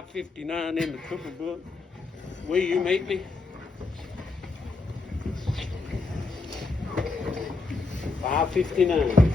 5:59 in the Cooper book. Will you meet me? 5:59.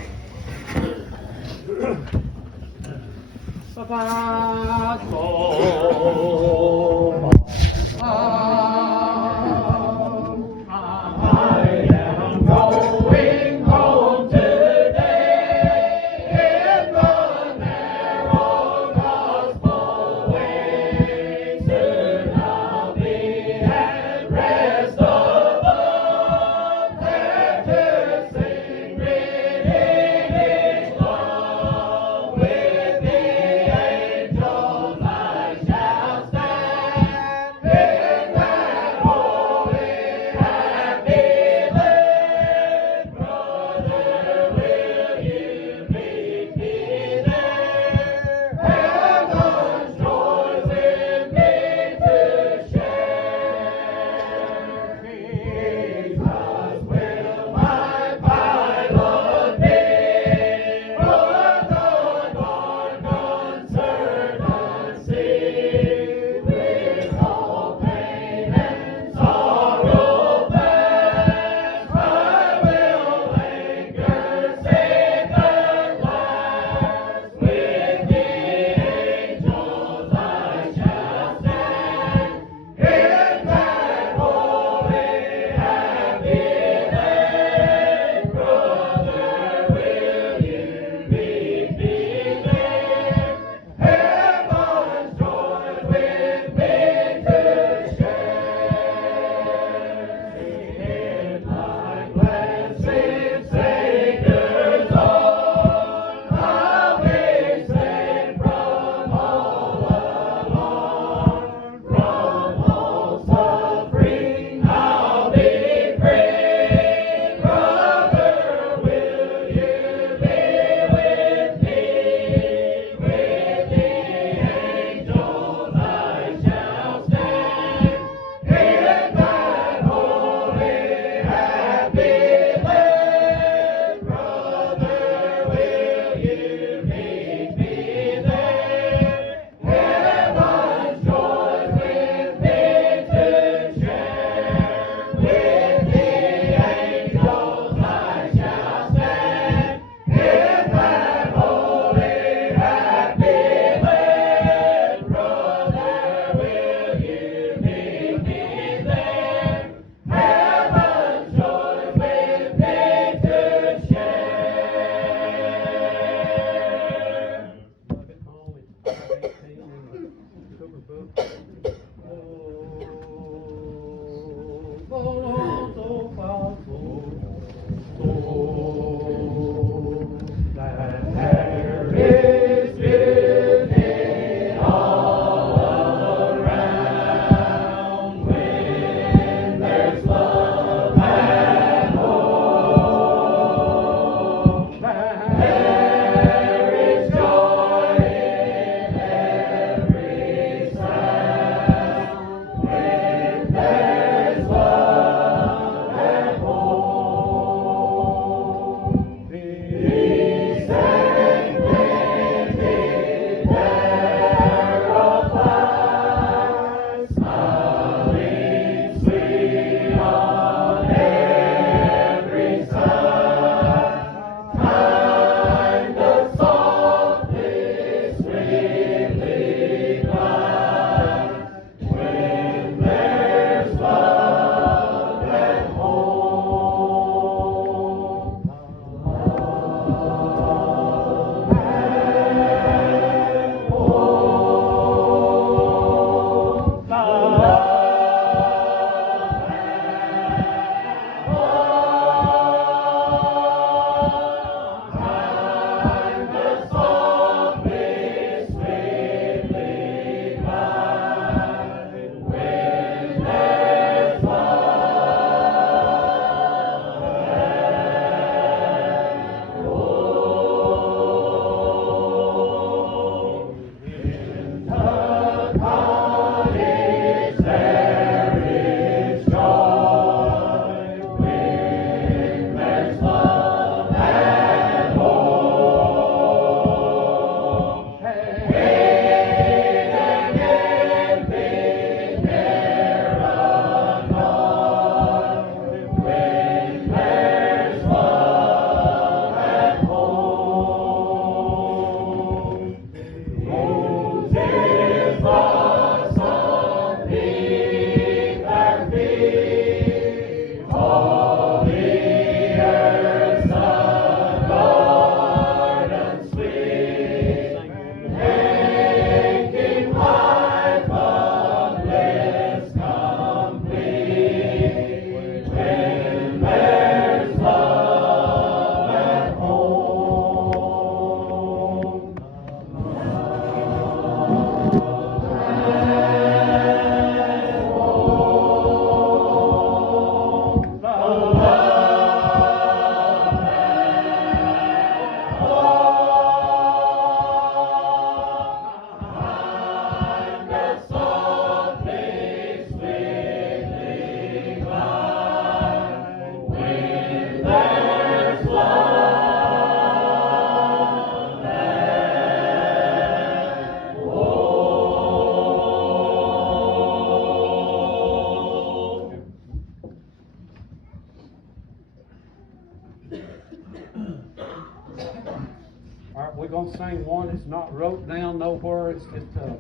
don't sing one that's not wrote down nowhere. It's just a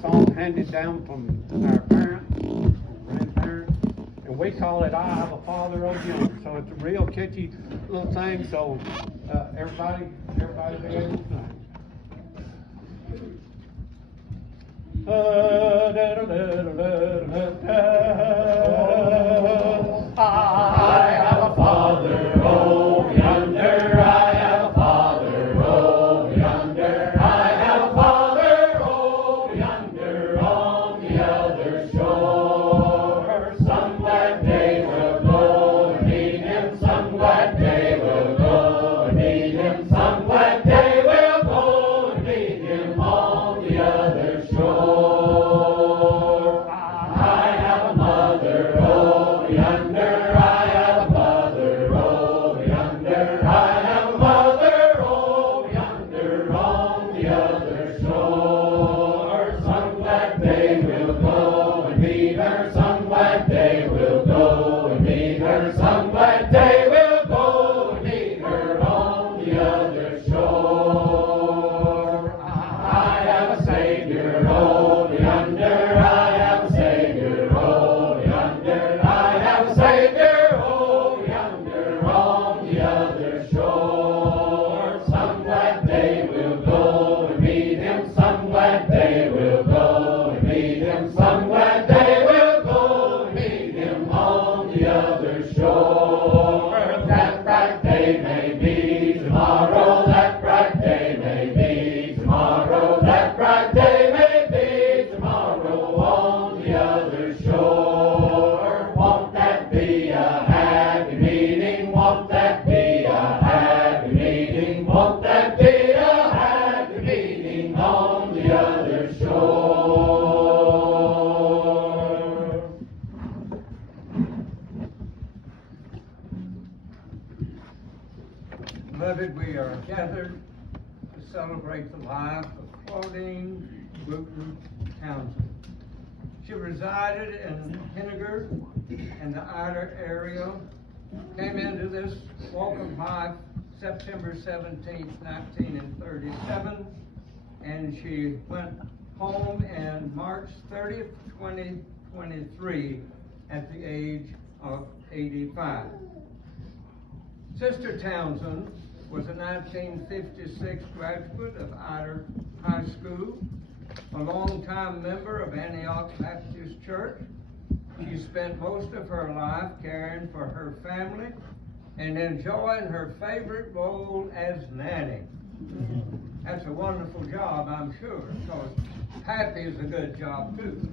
song handed down from our parents, grandparents, and we call it "I Have a Father, Oh Young." So it's a real catchy little thing. So everybody be able to sing. I have a father, oh yonder. I have a father, oh yonder. I have a father, oh yonder, on the other shore. Some glad day will go and meet him. Some glad day will go and meet him. Some glad day will go and meet him on the other shore. Beloved, we are gathered to celebrate the life of Claudine Townson. She resided in Henniger and the Ider area, came into this walk of life September 17th, 1937, and she went home in March 30th, 2023 at the age of 85. Sister Townsend was a 1956 graduate of Ider High School, a longtime member of Antioch Baptist Church. She spent most of her life caring for her family and enjoying her favorite role as nanny. That's a wonderful job, I'm sure, because happy is a good job too.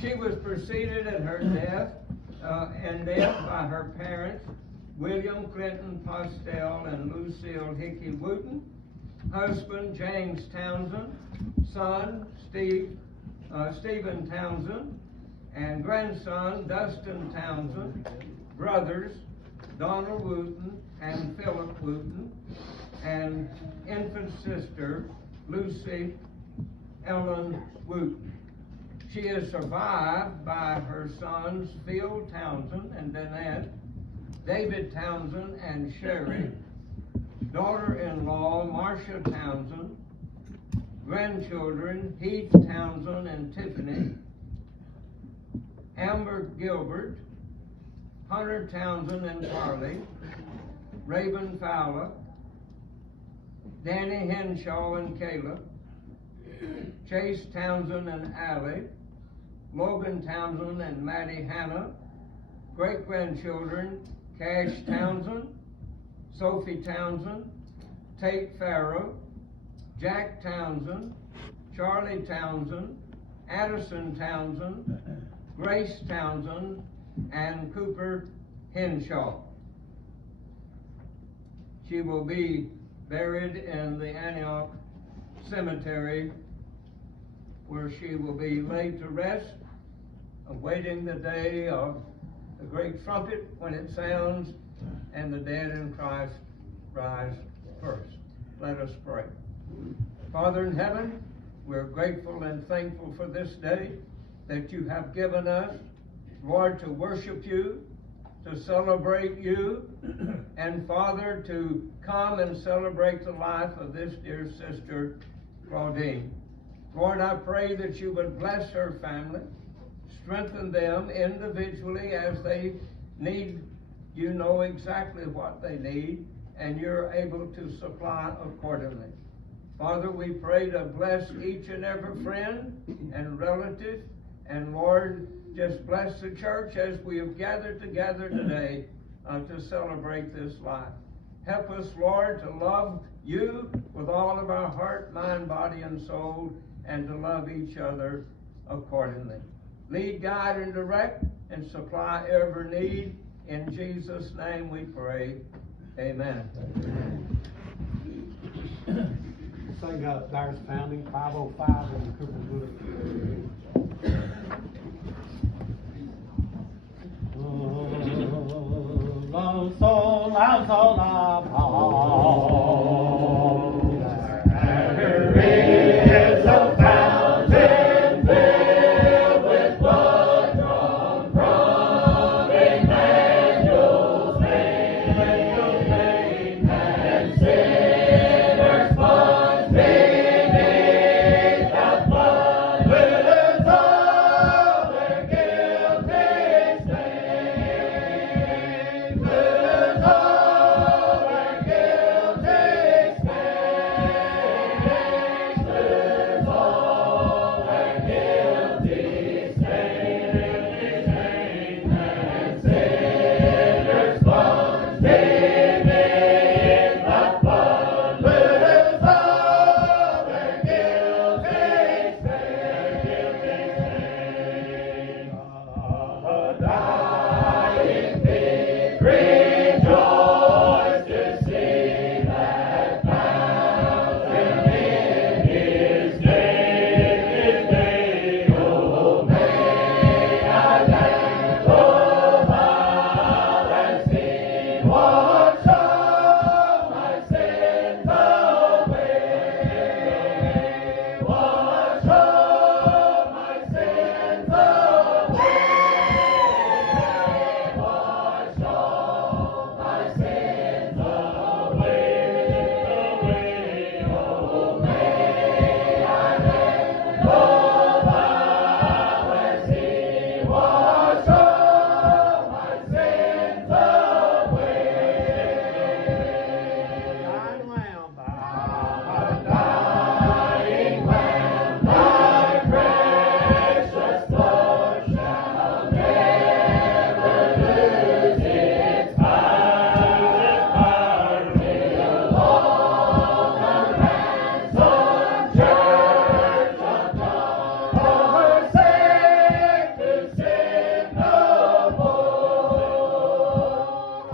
She was preceded in her death by her parents, William Clinton Postel and Lucille Hickey Wooten, husband James Townsend, son Stephen Townsend, and grandson Dustin Townsend, brothers Donald Wooten and Philip Wooten, and infant sister Lucy Ellen Wooten. She is survived by her sons Phil Townsend and Danette, David Townsend and Sherry, daughter-in-law Marcia Townsend, grandchildren Heath Townsend and Tiffany, Amber Gilbert, Hunter Townsend and Carly, Raven Fowler, Danny Henshaw and Caleb, Chase Townsend and Allie, Logan Townsend and Maddie Hannah, great-grandchildren Cash Townsend, Sophie Townsend, Tate Farrow, Jack Townsend, Charlie Townsend, Addison Townsend, Grace Townsend, and Cooper Henshaw. She will be buried in the Antioch Cemetery, where she will be laid to rest, awaiting the day of the great trumpet when it sounds and the dead in Christ rise first. Let us pray. Father in heaven, we're grateful and thankful for this day that you have given us, Lord, to worship you, to celebrate you, and Father, to come and celebrate the life of this dear sister, Claudine. Lord, I pray that you would bless her family, strengthen them individually as they need. You know exactly what they need, and you're able to supply accordingly. Father, we pray to bless each and every friend and relative, and Lord, just bless the church as we have gathered together today to celebrate this life. Help us, Lord, to love you with all of our heart, mind, body, and soul, and to love each other accordingly. Lead, guide, and direct, and supply every need. In Jesus' name we pray. Amen. Sing There's Founding 505 in the Cooper Book. Lost all our There is a fountain filled with blood drawn from Emmanuel's vein, and sinners plunged beneath that flood with all their guilty stains, with all their guilty stains, with all their guilty stains, and sinners plunged beneath that flood with all their guilty stains. The dying thief rejoiced to see that fountain in his day. Oh, may I then go by and see what shall my sins away, what shall my sins away, what shall my sins away. Oh, may I then go by and see what shall my sins away. Dying Lamb, thy precious blood shall never lose its power. Till all the ransomed church of God are saved to sin no more,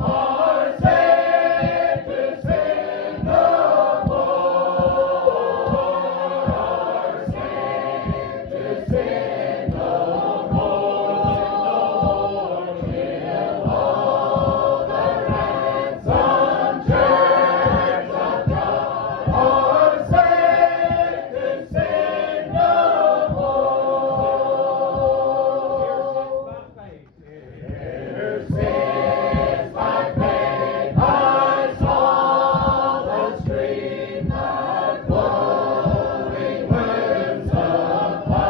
are saved to sin no more, are saved to sin no more. Till all the ransomed church of God are saved to sin no more. Here sits by faith, I saw the stream of flowing words of life.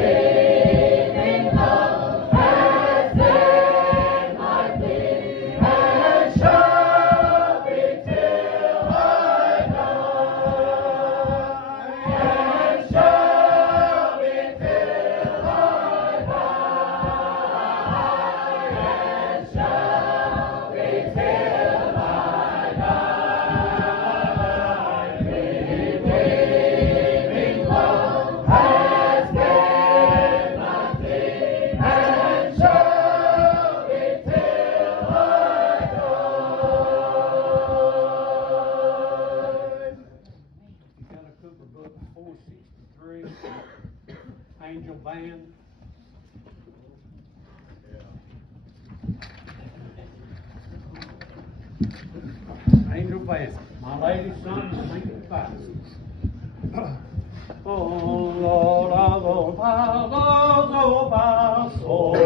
Redeeming love has been my plea, and shall be till I die, and shall be till I die, and shall be till I die. Redeeming love has been my plea, and shall be till I die. You got a Cooper Book 463, Angel Band. Angel Band, my lady's son, singing back. Oh Lord, I love my soul.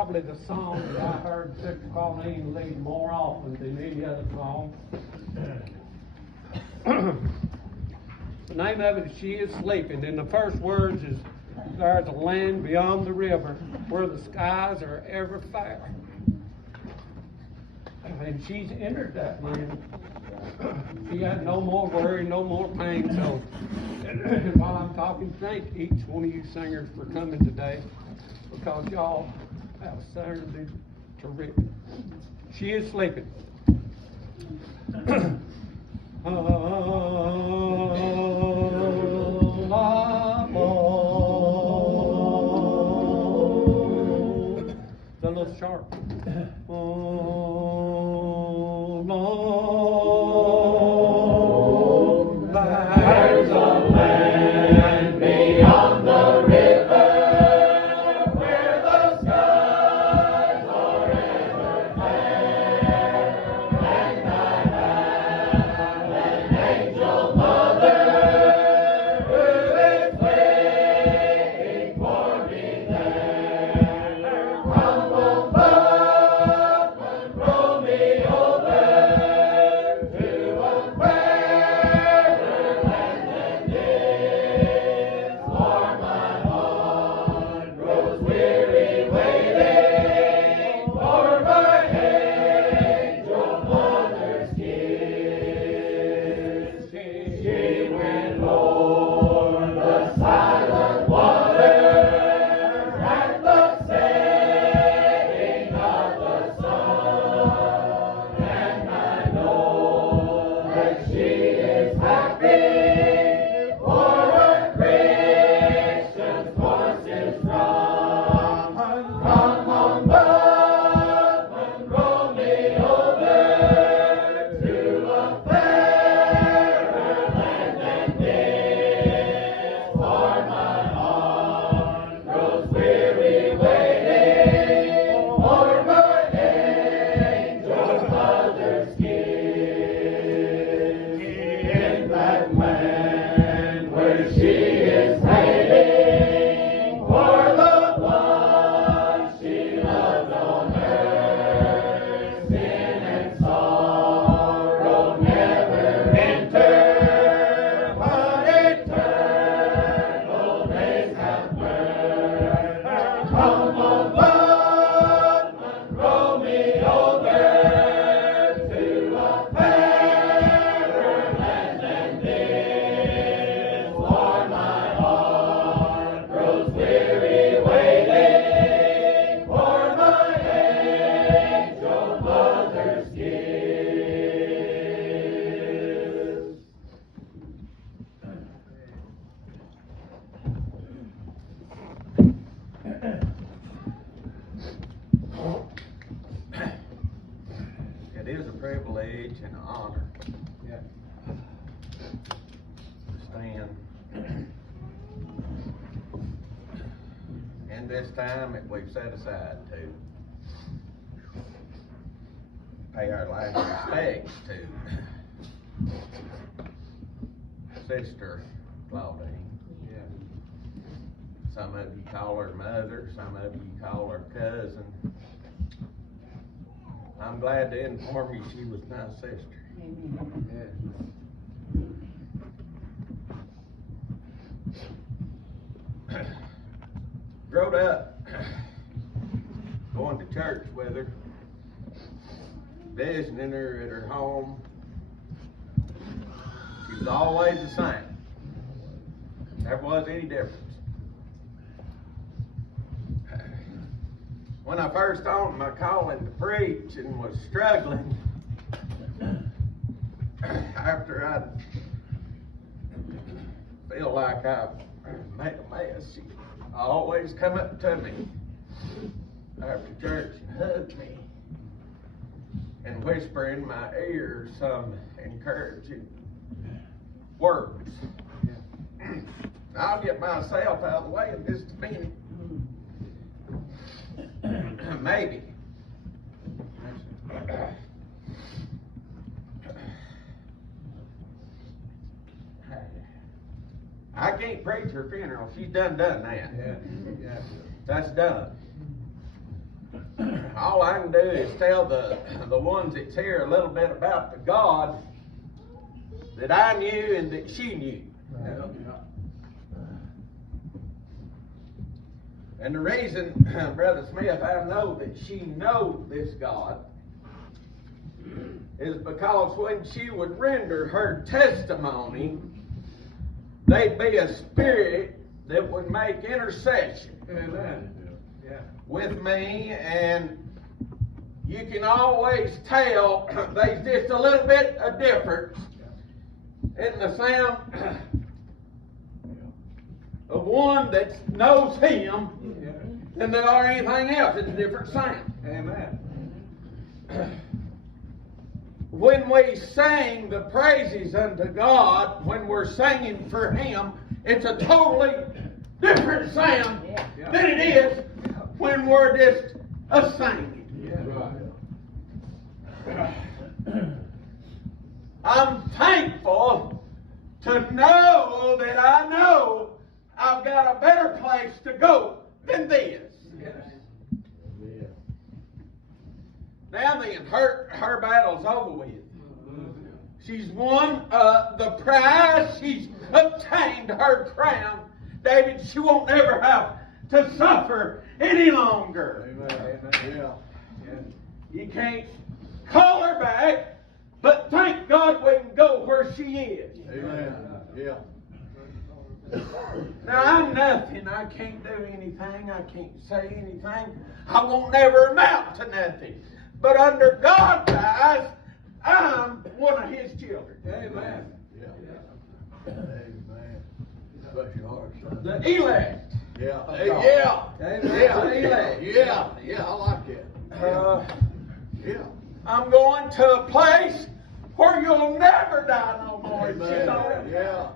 probably the song that I heard Sister Claudine lead more often than any other song. The name of it is She Is Sleeping, and the first words is, there's a land beyond the river where the skies are ever fair. And she's entered that land. She had no more worry, no more pain. So while I'm talking, thank each one of you singers for coming today, because y'all have sounded terrific. She is sleeping. It's a little sharp. There's a land beyond the river where the skies are ever fair, and I have an angel mother who is waiting for me there. Come on, Bob, and roll me over to a fairer land than this, for my heart grows weary waiting for my angel mother's kiss. She will o'er the silent waters at the setting of the sun, and I know that she is happy, for her Christian's course is run. Come on, Bob, and roll me over to a fairer land than this, for my heart grows weary waiting for my angel mother's kiss. In that land where she is waiting for the one she loved on earth, sin and sorrow never enter, but eternal days have birth. Come on, Bob, and roll me over to a fairer land than this, for my heart grows weary waiting for my angel mother's kiss. It is a privilege and an honor to stand in this time that we've set aside to pay our last respects to Sister Claudine. Some of you call her mother, some of you call her cousin. I'm glad to inform you she was my sister. Growed up going to church with her, visiting her at her home. She was always the same. Never was any difference. When I first owned my calling to preach and was struggling, after I feel like I made a mess, she always come up to me after church and hug me and whisper in my ear some encouraging words. I'll get myself out of the way in just a minute. Maybe. I can't preach her funeral. She's done that. Yeah. That's done. all I can do is tell the ones that's here a little bit about the God that I knew and that she knew. And the reason, Brother Smith, I know that she knows this God is because when she would render her testimony, there'd be a spirit that would make intercession. Amen. Yeah. With me, and you can always tell there's just a little bit of difference in the sound of one that knows him than there are anything else. It's a different sound. Amen. When we sing the praises unto God, when we're singing for him, it's a totally different sound than it is when we're just singing. I'm thankful to know that I know I've got a better place to go than this. Now then, her battle's over with. She's won the prize. She's obtained her crown. David, she won't never have to suffer any longer. Amen. You can't call her back, but thank God we can go where she is. Amen. Yeah. Now, I'm nothing. I can't do anything. I can't say anything. I won't never amount to nothing. But under God's eyes, I'm one of his children. Amen. Yeah. Amen. Bless your heart, son. The elect. Yeah. Yeah. Amen. The elect. Yeah, I like it. Yeah. I'm going to a place where you'll never die no more. Amen. Yeah.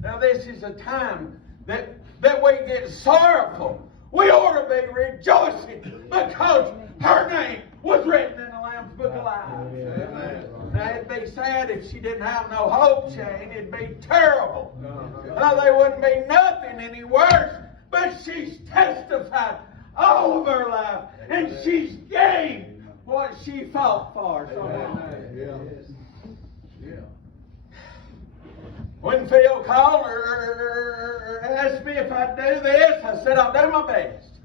Now this is a time that we get sorrowful. We ought to be rejoicing because her name was written in the Lamb's Book of Life. Amen. Now it'd be sad if she didn't have no hope chain. It'd be terrible. There wouldn't be nothing any worse. But she's testified all of her life, and she's gained what she fought for. Yeah. When Phil called her and asked me if I'd do this, I said I'll do my best.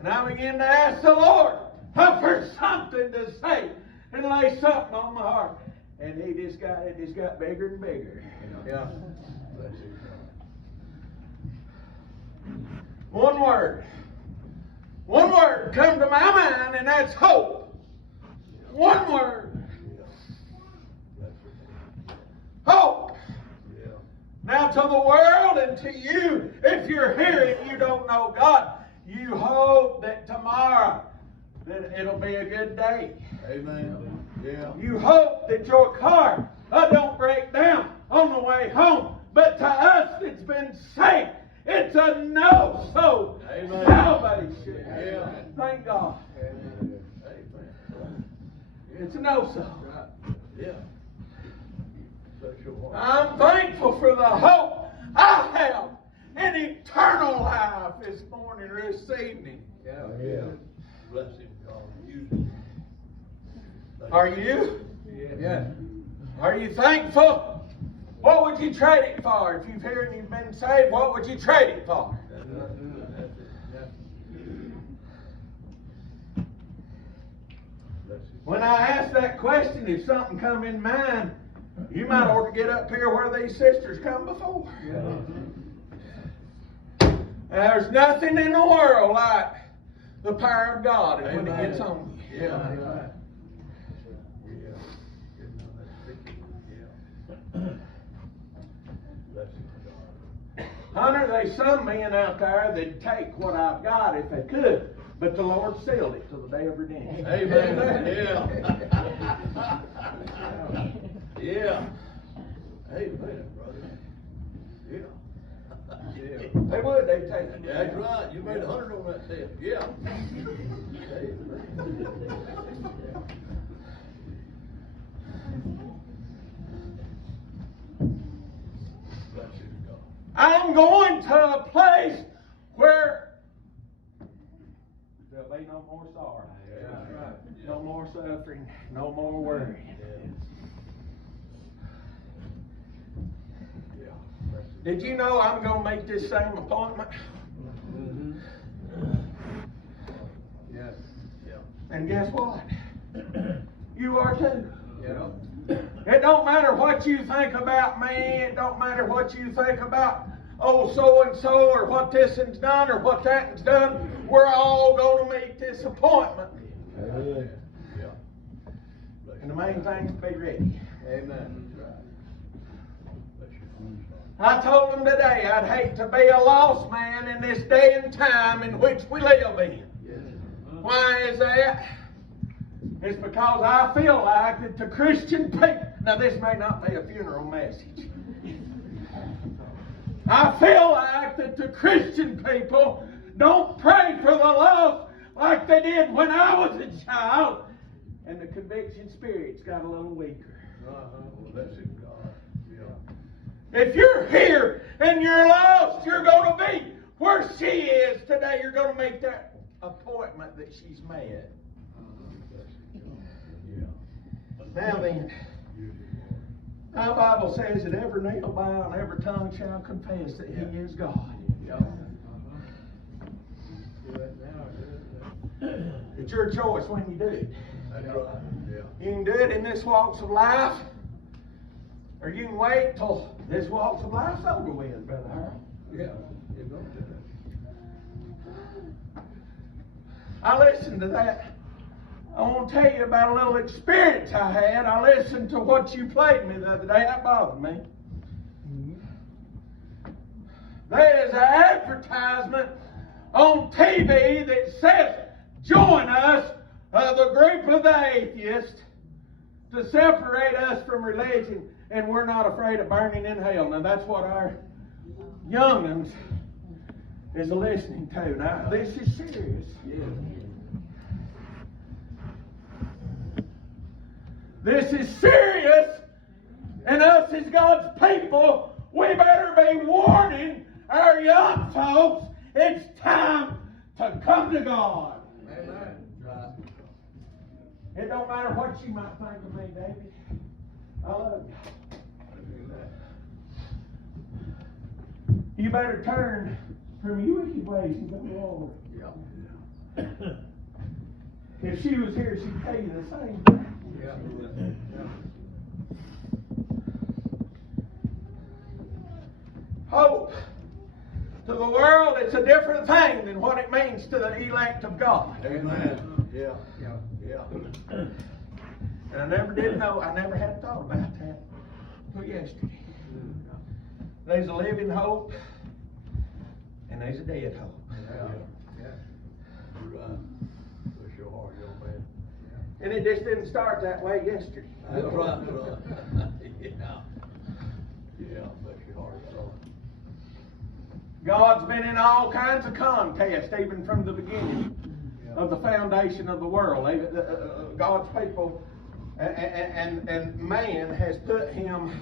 And I began to ask the Lord for something to say and lay something on my heart. And it just got bigger and bigger. Yeah. One word come to my mind, and that's hope. One word. Hope. Now to the world and to you, if you're here and you don't know God, you hope that tomorrow that it'll be a good day. Amen. Yeah. You hope that your car don't break down on the way home. But to us that's been saved, it's a no-so salvation. Yeah. Thank God. Amen. It's a no-so. Yeah. I'm thankful for the hope I have in eternal life this morning or this evening. Yeah. Bless him, God. Use him. Are you? Yeah. Are you thankful? What would you trade it for? If you've heard and you've been saved, what would you trade it for? When I ask that question, if something come in mind, you might ought to get up here where these sisters come before. There's nothing in the world like the power of God when it gets on you. Yeah. Hunter, there's some men out there that'd take what I've got if they could, but the Lord sealed it till the day of redemption. Amen. Yeah. Amen, brother. Yeah. They would, they'd take it. That's right. You made 100 on that test. Yeah. I'm going to a place where there'll be be no more sorrow. That's right. No more suffering, no more worry. Did you know I'm going to make this same appointment? Mm-hmm. Yes. And guess what? You are too. Yeah. It don't matter what you think about me. It don't matter what you think about so-and-so or what this one's done or what that one's done. We're all going to meet this appointment. And the main thing is to be ready. Amen. I told them today I'd hate to be a lost man in this day and time in which we live in. Why is that? It's because I feel like that the Christian people, now this may not be a funeral message. I feel like that the Christian people don't pray for the lost like they did when I was a child, and the conviction spirit's got a little weaker. If you're here and you're lost, you're going to be where she is today. You're going to make that appointment that she's made. Now then, our Bible says that every knee will bow and every tongue shall confess that He is God. It's your choice when you do it. You can do it in this walks of life, or you can wait till this walks of life's over with, Brother Harold. I listened to that. I want to tell you about a little experience I had. I listened to what you played me the other day. That bothered me. There is an advertisement on TV that says, join us, the group of the atheists, to separate us from religion, and we're not afraid of burning in hell. Now that's what our young'uns is listening to. Now this is serious. This is serious, and us as God's people, we better be warning our young folks it's time to come to God. Amen. It don't matter what you might think of me, David. I love you. You better turn from your wicked ways and come to the Lord. If she was here, she'd tell you the same thing. Hope to the world, it's a different thing than what it means to the elect of God. Amen. And I never did know, I never had thought about that until yesterday. There's a living hope, and there's a dead hope. And it just didn't start that way yesterday. That's right. God's been in all kinds of contests, even from the beginning of the foundation of the world. God's people and man has put Him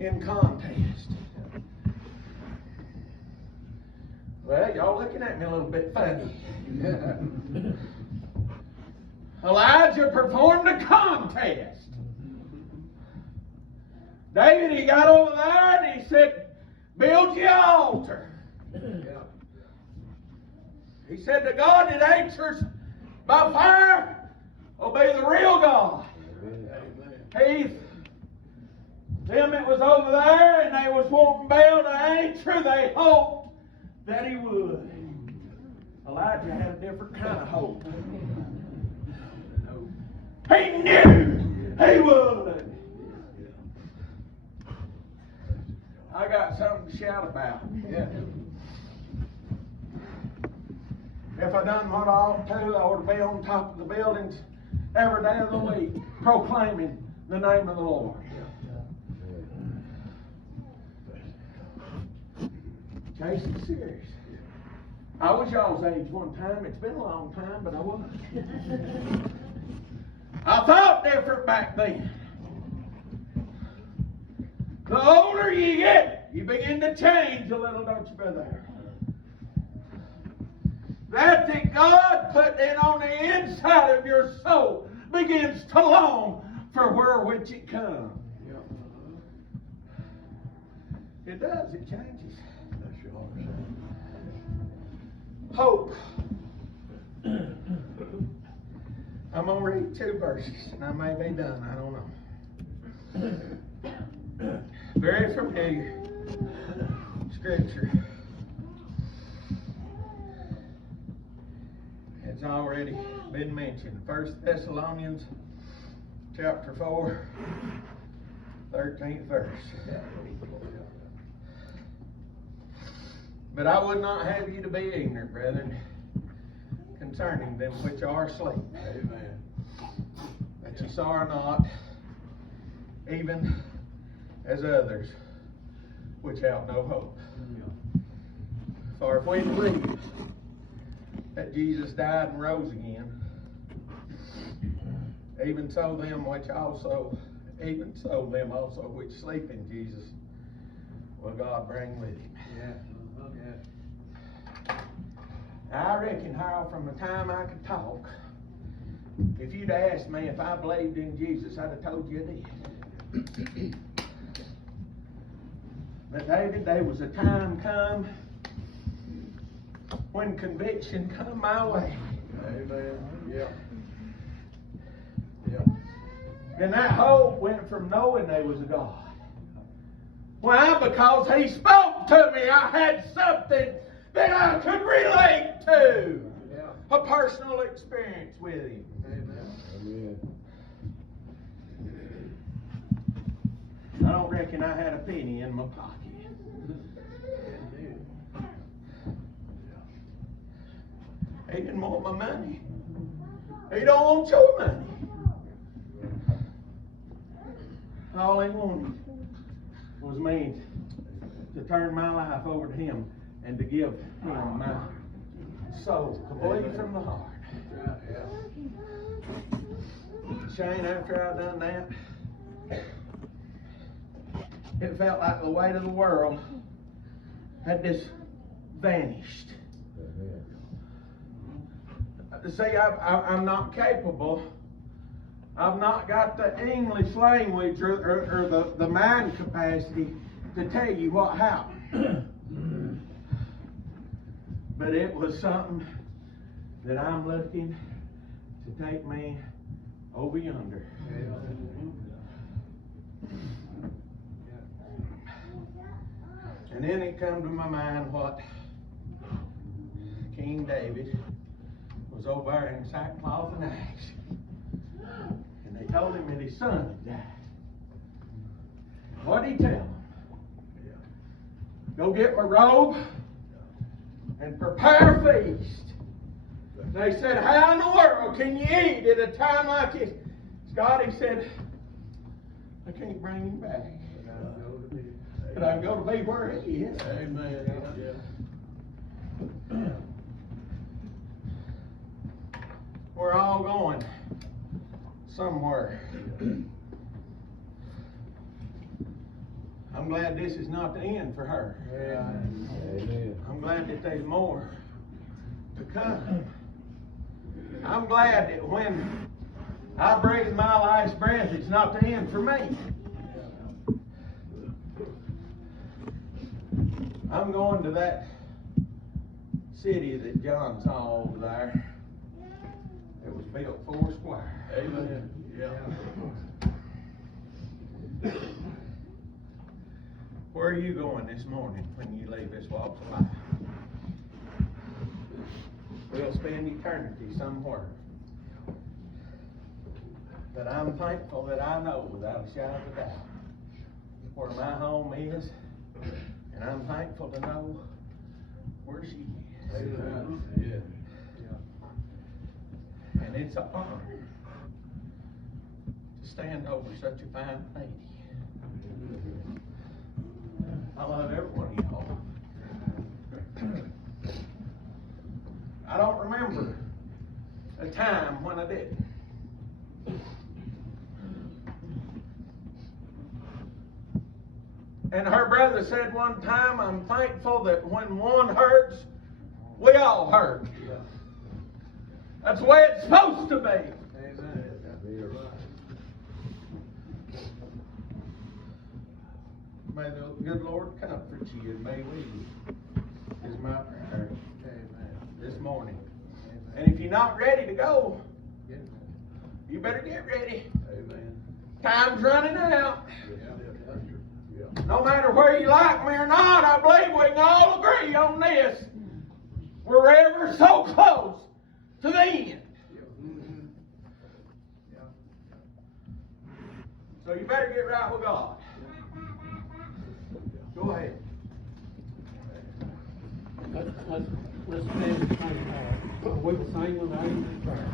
in contest. Well, y'all looking at me a little bit funny. Elijah performed a contest. David, he got over there and he said, build your altar. He said, the God that answers by fire will be the real God. Heath, them that was over there and they was wanting Baal to answer, they hoped that he would. Elijah had a different kind of hope. He knew he would. I got something to shout about. If I done what I ought to, I ought to be on top of the buildings every day of the week, proclaiming the name of the Lord. Jason's serious. I was y'all's age one time. It's been a long time, but I wasn't. I thought different back then. The older you get, you begin to change a little, don't you, brother? that God put in on the inside of your soul begins to long for where which it comes. It does, it changes. Hope. I'm going to read 2 verses, and I may be done, I don't know. Very familiar scripture. It's already been mentioned. 1 Thessalonians chapter 4, 13th verse. But I would not have you to be ignorant, brethren, concerning them which are asleep. Amen. That ye sorrow not, even as others which have no hope. For if we believe that Jesus died and rose again, even so them also which sleep in Jesus will God bring with him. I reckon, Harold, from the time I could talk, if you'd asked me if I believed in Jesus, I'd have told you I did. But David, there was a time come when conviction come my way. Amen. Yeah. And that hope went from knowing there was a God. Why? Because he spoke to me. I had something that I could relate to. Yeah. A personal experience with him. Amen. I don't reckon I had a penny in my pocket. He didn't want my money. He don't want your money. All he wanted was me to turn my life over to him and to give him my soul, to believe from the heart. Shane, after I done that, it felt like the weight of the world had just vanished. See, I'm not capable. I've not got the English language or the mind capacity to tell you what happened. But it was something that I'm looking to take me over yonder. And then it come to my mind what King David was over there in sackcloth and ashes. And they told him that his son had died. What did he tell him? Go get my robe and prepare a feast. They said, how in the world can you eat at a time like this? Scotty said, I can't bring him back. But I can go to be where he is. Amen. We're all going somewhere. I'm glad this is not the end for her. Amen. I'm glad that there's more to come. I'm glad that when I breathe my last breath, it's not the end for me. I'm going to that city that John saw over there. It was built 4 square. Amen. Where are you going this morning when you leave this walk of life? We'll spend eternity somewhere. But I'm thankful that I know without a shadow of a doubt where my home is. And I'm thankful to know where she is. Amen. And it's an honor to stand over such a fine lady. I love every one of y'all. I don't remember a time when I didn't. And her brother said one time, I'm thankful that when one hurts, we all hurt. That's the way it's supposed to be. Amen. May the good Lord comfort you, and may we, is my prayer this morning. And if you're not ready to go, you better get ready. Amen. Time's running out. No matter where you like me or not, I believe we can all agree on this. We're ever so close to the end. So you better get right with God. Go ahead. Let's stand and sing. We will sing with our prayer.